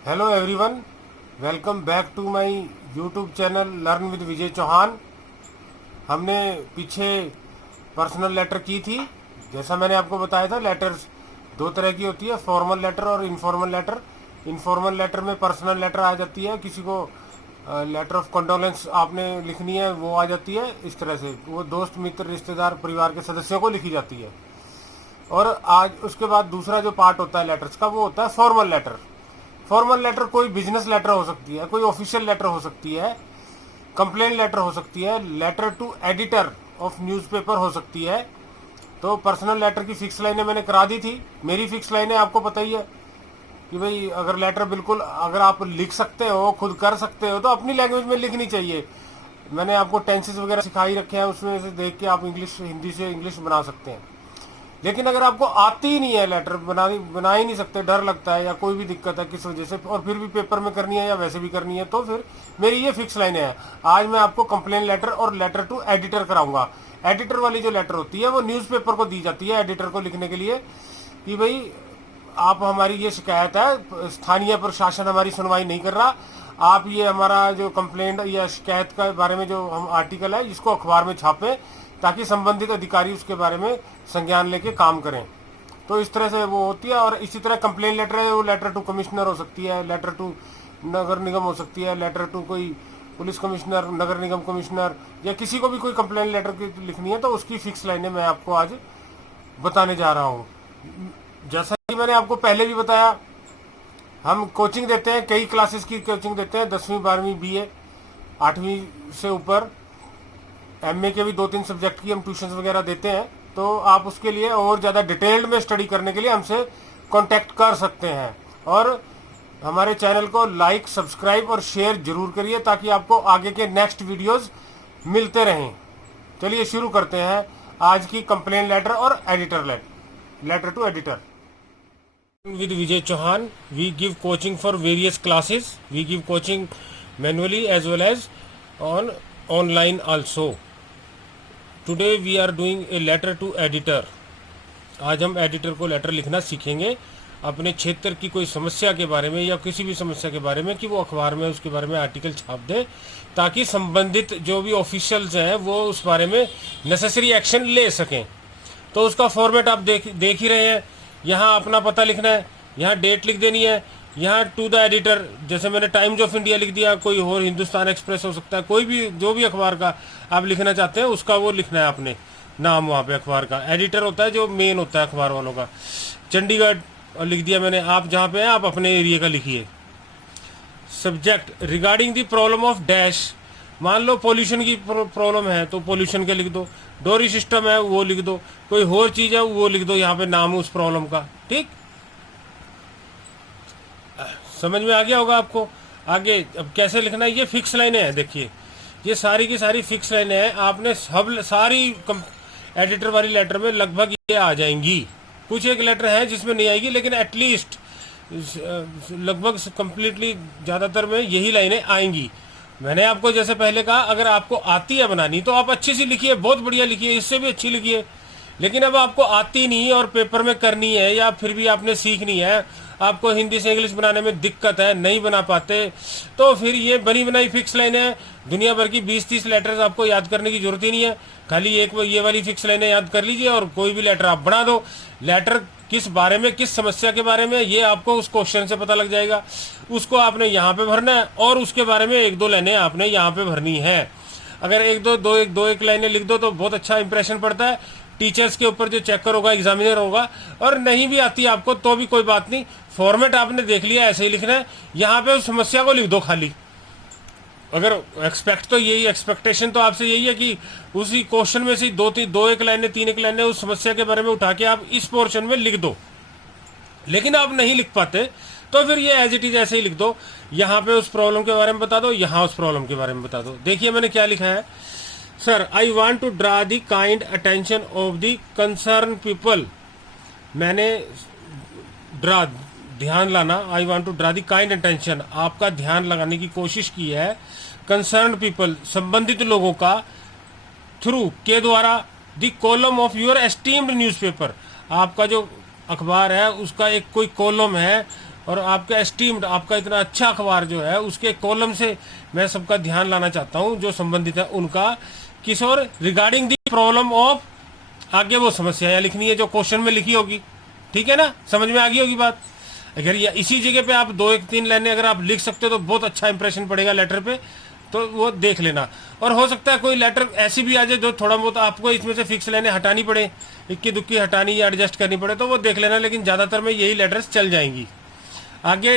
Hello everyone, welcome back to my YouTube channel learn with Vijay Chauhan. हमने पीछे personal letter की थी। जैसा मैंने आपको बताया था, लेटर्स दो तरह की होती है, फॉर्मल लेटर और इनफॉर्मल लेटर। इनफॉर्मल लेटर में पर्सनल लेटर आ जाती है, किसी को लेटर ऑफ कंडोलेंस आपने लिखनी है वो आ जाती है। इस तरह से वो दोस्त मित्र रिश्तेदार परिवार के सदस्यों को लिखी जाती है। और आज उसके बाद दूसरा जो पार्ट होता है लेटर्स का, वो होता है फॉर्मल लेटर। फॉर्मल लेटर कोई बिजनेस लेटर हो सकती है, कोई ऑफिशियल लेटर हो सकती है, कंप्लेन लेटर हो सकती है, letter to editor of newspaper हो सकती है। तो पर्सनल लेटर की फिक्स लाइनें मैंने करा दी थी। मेरी फिक्स लाइनें आपको पता ही है कि भाई अगर लेटर बिल्कुल अगर आप लिख सकते हो, खुद कर सकते हो, तो अपनी लैंग्वेज में लिखनी चाहिए। मैंने आपको टेंसेस वगैरह सिखाई रखे हैं, उसमें से देख के आप इंग्लिश हिंदी से इंग्लिश बना सकते हैं। लेकिन अगर आपको आती ही नहीं है, लेटर बना ही नहीं सकते, डर लगता है या कोई भी दिक्कत है किस वजह से, और फिर भी पेपर में करनी है या वैसे भी करनी है, तो फिर मेरी ये फिक्स लाइन है। आज मैं आपको कंप्लेन लेटर और लेटर टू एडिटर कराऊंगा। एडिटर वाली जो लेटर होती है वो न्यूज़पेपर को दी जाती है, एडिटर को लिखने के लिए कि भाई आप हमारी ये शिकायत है, स्थानीय प्रशासन हमारी सुनवाई नहीं कर रहा, आप ये हमारा जो कंप्लेंट या शिकायत के बारे में जो हम आर्टिकल है इसको अखबार में छापें, ताकि संबंधित अधिकारी उसके बारे में संज्ञान लेके काम करें। तो इस तरह से वो होती है। और इसी तरह कंप्लेन लेटर है, वो लेटर टू कमिश्नर हो सकती है, लेटर टू नगर निगम हो सकती है, लेटर टू कोई पुलिस कमिश्नर, नगर निगम कमिश्नर, या किसी को भी कोई कंप्लेन लेटर की लिखनी है, तो उसकी फिक्स लाइनें मैं आपको आज बताने जा रहा हूँ। जैसा कि मैंने आपको पहले भी बताया, हम कोचिंग देते हैं, कई क्लासेस की कोचिंग देते हैं, 10वीं 12वीं बीए, 8वीं से ऊपर एमए के भी 2-3 सब्जेक्ट की हम ट्यूशन वगैरह देते हैं। तो आप उसके लिए और ज़्यादा डिटेल्ड में स्टडी करने के लिए हमसे कांटेक्ट कर सकते हैं। और हमारे चैनल को लाइक, सब्सक्राइब और शेयर जरूर करिए, ताकि आपको आगे के नेक्स्ट वीडियोस मिलते रहें। चलिए शुरू करते हैं आज की कंप्लेन लेटर और editor letter to editor. With Vijay Chauhan, we give coaching for various classes. We give coaching manually as well as on online also. Today we are doing a letter to editor. आज हम editor को letter लिखना सीखेंगे अपने क्षेत्र की कोई समस्या के बारे में या किसी भी समस्या के बारे में, कि वो अखबार में उसके बारे में आर्टिकल छाप दे, ताकि संबंधित जो भी ऑफिशियल्स हैं वो उस बारे में नेसेसरी एक्शन ले सकें। तो उसका फॉर्मेट आप देख ही रहे हैं। यहाँ अपना पता लिखना है, यहाँ डेट लिख देनी है, यहाँ टू द एडिटर, जैसे मैंने टाइम्स ऑफ इंडिया लिख दिया, कोई और हिंदुस्तान एक्सप्रेस हो सकता है, कोई भी जो भी अखबार का आप लिखना चाहते हैं उसका वो लिखना है आपने नाम वहाँ पे अखबार का। एडिटर होता है जो मेन होता है अखबार वालों का। चंडीगढ़ लिख दिया मैंने, आप जहाँ पे हैं आप अपने एरिया का लिखिए। Subject regarding the problem of dash, मान लो पोल्यूशन की प्रॉब्लम है तो पोल्यूशन के लिख दो, डोरी सिस्टम है वो लिख दो, कोई और चीज़ है वो लिख दो, यहाँ पे नाम उस प्रॉब्लम का। ठीक, समझ में आ गया होगा आपको। आगे अब कैसे लिखना है, ये फिक्स लाइनें हैं। देखिए ये सारी की सारी फिक्स लाइनें हैं, आपने सब सारी एडिटर वाली लेटर में लगभग ये आ जाएंगी। कुछ एक लेटर है जिसमें नहीं आएगी, लेकिन एटलीस्ट लगभग कंप्लीटली ज़्यादातर में यही लाइनें आएंगी। मैंने आपको जैसे पहले कहा, अगर आपको आती है बनानी तो आप अच्छी सी लिखिए, बहुत बढ़िया लिखिए, इससे भी अच्छी लिखिए। लेकिन अब आपको आती नहीं और पेपर में करनी है, या फिर भी आपने सीखनी है, आपको हिंदी से इंग्लिश बनाने में दिक्कत है, नहीं बना पाते, तो फिर ये बनी बनाई फिक्स लाइन है। दुनिया भर की 20-30 लेटर्स आपको याद करने की जरूरत ही नहीं है, खाली एक ये वाली फिक्स लाइनें याद कर लीजिए और कोई भी लेटर आप बना दो। लेटर किस बारे में, किस समस्या के बारे में, ये आपको उस क्वेश्चन से पता लग जाएगा। उसको आपने यहाँ पे भरना है और उसके बारे में 1-2 लाइनें आपने यहाँ पे भरनी है। अगर दो एक लाइनें लिख दो तो बहुत अच्छा इंप्रेशन पड़ता है टीचर्स के ऊपर, जो चेकर होगा, एग्जामिनर होगा। और नहीं भी आती आपको तो भी कोई बात नहीं, फॉर्मेट आपने देख लिया, ऐसे ही लिखना है। यहाँ पे उस समस्या को लिख दो खाली। अगर एक्सपेक्ट तो यही, एक्सपेक्टेशन तो आपसे यही है कि उसी क्वेश्चन में से दो एक लाइनें, 3 एक लाइनें उस समस्या के बारे में उठा के आप इस पोर्शन में लिख दो। लेकिन आप नहीं लिख पाते तो फिर ये एज इट इज ऐसे ही लिख दो। यहाँ पे उस प्रॉब्लम के बारे में बता दो, यहाँ उस प्रॉब्लम के बारे में बता दो। देखिए मैंने क्या लिखा है, sir I want to draw the kind attention of the concern people. मैंने ड्रा, ध्यान लाना, I want to draw the kind attention, आपका ध्यान लगाने की कोशिश की है, कंसर्न पीपल, संबंधित लोगों का, थ्रू के द्वारा, the column of your esteemed newspaper, आपका जो अखबार है उसका एक कोई कॉलम है और आपका एस्टीम्ड, आपका इतना अच्छा अखबार जो है उसके कॉलम से मैं सबका ध्यान लाना चाहता हूँ जो संबंधित है उनका, किस और रिगार्डिंग दी प्रॉब्लम ऑफ, आगे वो समस्या यहाँ लिखनी है जो क्वेश्चन में लिखी होगी। ठीक है ना, समझ में आ गई होगी बात। अगर ये इसी जगह पे आप 2-1-3 लाइनें अगर आप लिख सकते हो तो बहुत अच्छा इंप्रेशन पड़ेगा लेटर पे, तो वो देख लेना। और हो सकता है कोई लेटर ऐसी भी आ जाए जो थोड़ा बहुत आपको इसमें से फिक्स लाइनें हटानी पड़े, इक्की दुक्की हटानी या एडजस्ट करनी पड़े, तो वो देख लेना, लेकिन ज़्यादातर में यही लेटर्स चल जाएंगी। आगे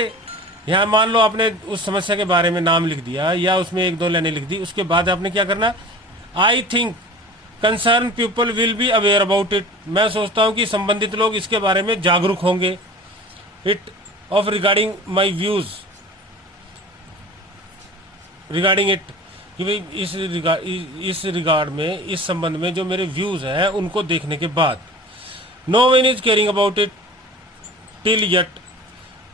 यहाँ मान लो आपने उस समस्या के बारे में नाम लिख दिया या उसमें 1-2 लाइनें लिख दी, उसके बाद आपने क्या करना, I think concern people will be aware about it, मैं सोचता हूँ कि संबंधित लोग इसके बारे में जागरूक होंगे। It of regarding my views regarding it, कि भाई इस रिगार्ड में, इस संबंध में जो मेरे व्यूज़ हैं उनको देखने के बाद। No one is caring about it till yet,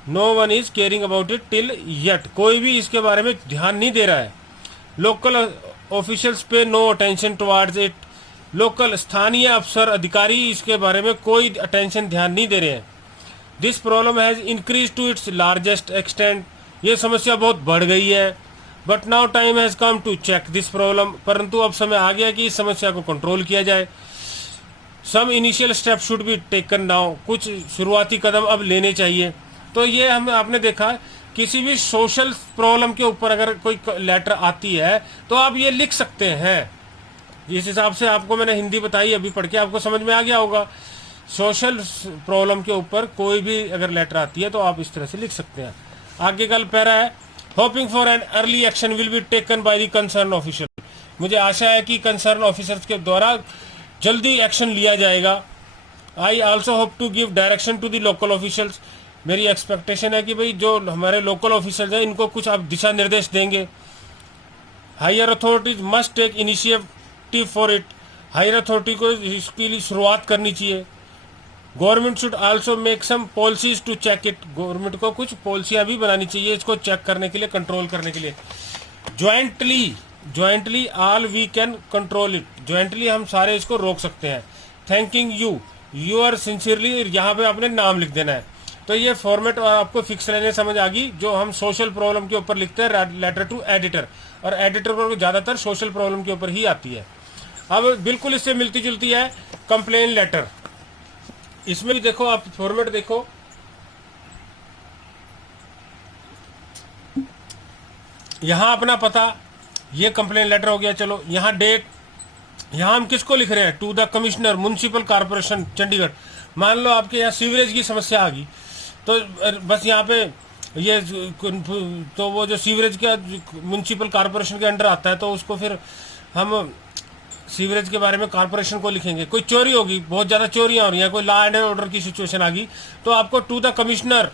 no one is caring about it till yet, कोई भी इसके बारे में ध्यान नहीं दे रहा है। Local officials pay no attention towards it, local स्थानीय अफसर अधिकारी इसके बारे में कोई अटेंशन ध्यान नहीं दे रहे हैं। This problem has increase to its largest extent, ये समस्या बहुत बढ़ गई है। But now time has come to check this problem, परंतु अब समय आ गया कि इस समस्या को कंट्रोल किया जाए। Some initial step should be taken now, कुछ शुरुआती कदम अब लेने चाहिए। तो ये हम आपने देखा किसी भी सोशल प्रॉब्लम के ऊपर अगर कोई लेटर आती है तो आप ये लिख सकते हैं। जिस हिसाब से आपको मैंने हिंदी बताई अभी पढ़ के आपको समझ में आ गया होगा। सोशल प्रॉब्लम के ऊपर कोई भी अगर लेटर आती है तो आप इस तरह से लिख सकते हैं। आगे कल पैरा है, hoping for an early action will be taken by the concern officer, मुझे आशा है कि कंसर्न ऑफिसर्स के द्वारा जल्दी एक्शन लिया जाएगा। I also hope to give direction to the local officials, मेरी एक्सपेक्टेशन है कि भाई जो हमारे लोकल ऑफिसर्स हैं इनको कुछ आप दिशा निर्देश देंगे। Higher authorities must take initiative for it, higher authority को इसके लिए शुरुआत करनी चाहिए। Government should also make some policies to check it, government को कुछ पॉलिसियाँ भी बनानी चाहिए इसको चेक करने के लिए, कंट्रोल करने के लिए। Jointly all we can control it, jointly हम सारे इसको रोक सकते हैं। थैंकिंग यू आर सिंसियरली, यहाँ पे आपने नाम लिख देना है। तो ये फॉर्मेट और आपको फिक्स रहने समझ आ गई जो हम सोशल प्रॉब्लम के ऊपर लिखते हैं, लेटर टू एडिटर, और एडिटर को ज़्यादातर सोशल प्रॉब्लम के ऊपर ही आती है। अब बिल्कुल इससे मिलती जुलती है कंप्लेन लेटर, इसमें भी देखो आप फॉर्मेट देखो, यहाँ अपना पता, ये कंप्लेन लेटर हो गया। चलो यहाँ डेट, यहाँ हम किसको लिख रहे हैं, to the commissioner municipal corporation Chandigarh. मान लो आपके यहाँ सीवरेज की समस्या आ गई तो बस यहाँ पे ये, तो वो जो सीवरेज का म्युनिसिपल कॉर्पोरेशन के अंडर आता है तो उसको फिर हम सीवरेज के बारे में कॉर्पोरेशन को लिखेंगे। कोई चोरी होगी, बहुत ज़्यादा चोरियाँ हो रही हैं, कोई लॉ एंड ऑर्डर की सिचुएशन आ गई तो आपको to the commissioner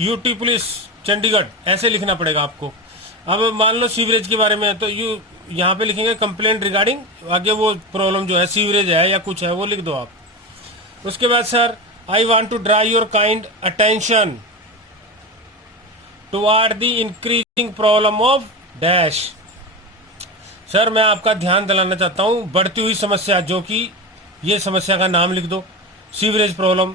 UT police Chandigarh ऐसे लिखना पड़ेगा आपको। अब मान लो सीवरेज के बारे में है तो यहाँ पे लिखेंगे कंप्लेंट रिगार्डिंग, आगे वो प्रॉब्लम जो है सीवरेज है या कुछ है वो लिख दो आप। उसके बाद sir, I want to draw your kind attention toward the increasing problem of dash, sir मैं आपका ध्यान दिलाना चाहता हूँ बढ़ती हुई समस्या, जो कि ये समस्या का नाम लिख दो। सीवरेज प्रॉब्लम,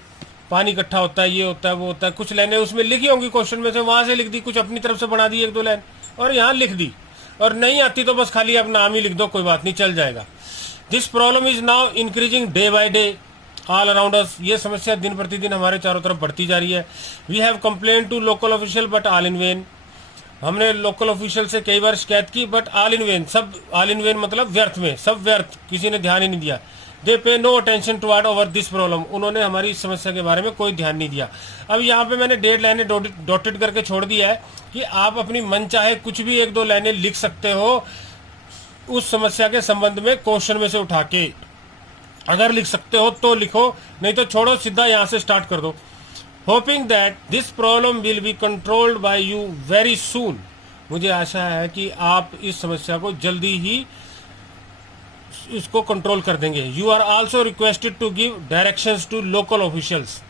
पानी इकट्ठा होता है, ये होता है, वो होता है, कुछ लाइनें उसमें लिखी होंगी क्वेश्चन में से, वहाँ से लिख दी, कुछ अपनी तरफ से बना दी 1-2 लाइन और यहाँ लिख दी, और नहीं आती तो बस खाली आप नाम ही लिख दो, कोई बात नहीं, चल जाएगा। This problem is now increasing day by day all around us, ये समस्या दिन प्रतिदिन हमारे चारों तरफ बढ़ती जा रही है। We have complain to local official but all in vain, हमने लोकल ऑफिशियल से कई बार शिकायत की बट ऑल इन वेन, सब ऑल इन वेन मतलब व्यर्थ में, सब व्यर्थ, किसी ने ध्यान ही नहीं दिया। They pay no attention toward over this problem, उन्होंने हमारी इस समस्या के बारे में कोई ध्यान नहीं दिया। अब यहाँ पे मैंने 1.5 लाइनें डॉटेड करके छोड़ दिया है कि आप अपनी मन चाहे कुछ भी 1-2 लाइनें लिख सकते हो उस समस्या के संबंध में क्वेश्चन में से उठा के, अगर लिख सकते हो तो लिखो, नहीं तो छोड़ो, सीधा यहाँ से स्टार्ट कर दो। Hoping that this problem will be controlled by you very soon, मुझे आशा है कि आप इस समस्या को जल्दी ही इसको कंट्रोल कर देंगे। You are also requested to give directions to local officials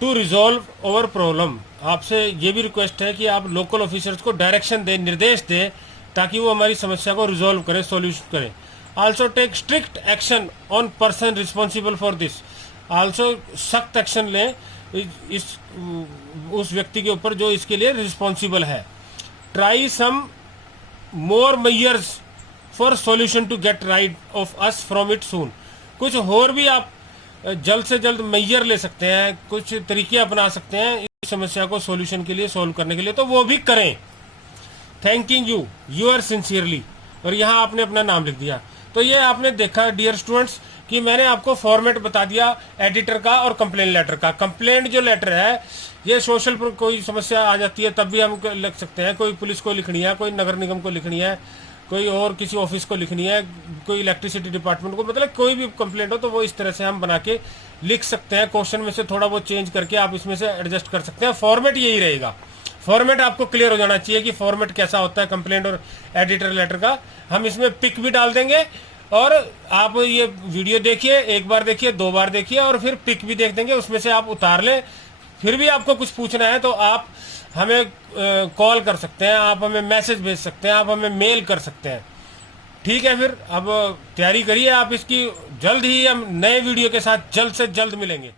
to resolve over problem, आपसे ये भी रिक्वेस्ट है कि आप लोकल ऑफिसर्स को डायरेक्शन दें, निर्देश दें, ताकि वो हमारी समस्या को रिजॉल्व करें, सॉल्यूशन करें। Also take strict action on person responsible for this, also सख्त एक्शन लें इस उस व्यक्ति के ऊपर जो इसके लिए रिस्पॉन्सिबल है। Try some more measures for solution to get right of us from it soon. कुछ और भी आप जल्द से जल्द मेजर ले सकते हैं, कुछ तरीके अपना सकते हैं इस समस्या को सॉल्यूशन के लिए, सॉल्व करने के लिए, तो वो भी करें। थैंकिंग यू यूर सिंसियरली, और यहाँ आपने अपना नाम लिख दिया। तो ये आपने देखा डियर स्टूडेंट्स कि मैंने आपको फॉर्मेट बता दिया एडिटर का और कंप्लेन लेटर का। कंप्लेंट जो लेटर है ये सोशल पर कोई समस्या आ जाती है तब भी हम लिख सकते हैं, कोई पुलिस को लिखनी है, कोई नगर निगम को लिखनी है, कोई और किसी ऑफिस को लिखनी है, कोई इलेक्ट्रिसिटी डिपार्टमेंट को, मतलब कोई भी कंप्लेंट हो तो वो इस तरह से हम बना के लिख सकते हैं। क्वेश्चन में से थोड़ा वो चेंज करके आप इसमें से एडजस्ट कर सकते हैं। फॉर्मेट यही रहेगा। फॉर्मेट आपको क्लियर हो जाना चाहिए कि फॉर्मेट कैसा होता है कंप्लेंट और एडिटर लेटर का। हम इसमें पिक भी डाल देंगे और आप ये वीडियो देखिए, एक बार देखिए, 2 बार देखिए और फिर पिक भी देख देंगे, उसमें से आप उतार लें। फिर भी आपको कुछ पूछना है तो आप हमें कॉल कर सकते हैं, आप हमें मैसेज भेज सकते हैं, आप हमें मेल कर सकते हैं। ठीक है, फिर अब तैयारी करिए आप इसकी। जल्द ही हम नए वीडियो के साथ जल्द से जल्द मिलेंगे।